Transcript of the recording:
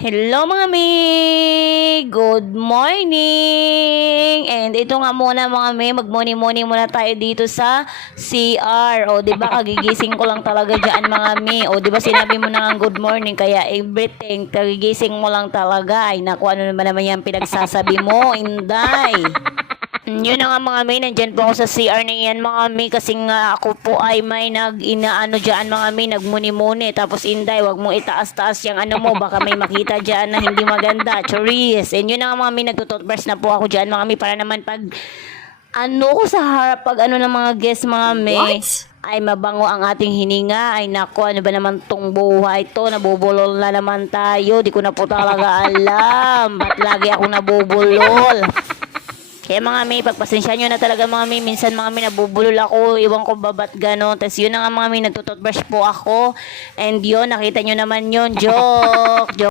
Hello mga mi! Good morning! And ito nga muna mga mi, mag-morning-morning muna tayo dito sa CR. O, di ba kagigising ko lang talaga diyan mga mi. O, di ba sinabi mo na nga good morning, kaya everything, kagigising mo lang talaga. Ay, naku, ano naman yan pinagsasabi mo, Inday? Yun na nga mga may, nandyan po ako sa CR na yan mga may, kasi nga ako po ay may inaano dyan mga may, nagmuni-muni. Tapos Inday, wag mong itaas-taas yung ano mo, baka may makita dyan na hindi maganda. Choris. And yun na nga mga may, nagtututbrush na po ako dyan mga may, para naman pag ano ko sa harap, pag ano ng mga guests mga may, ay mabango ang ating hininga. Ay nako, ano ba naman tong buhay to, nabubulol na naman tayo. Di ko na po talaga alam, ba't lagi ako nabubulol. Kaya mga may, pagpasensya nyo na talaga mga may, minsan mga may nabubulol ako, iwan ko babat gano'n. Tapos yun na nga mga may, nagtututbrush po ako. And yun, nakita nyo naman yun, joke.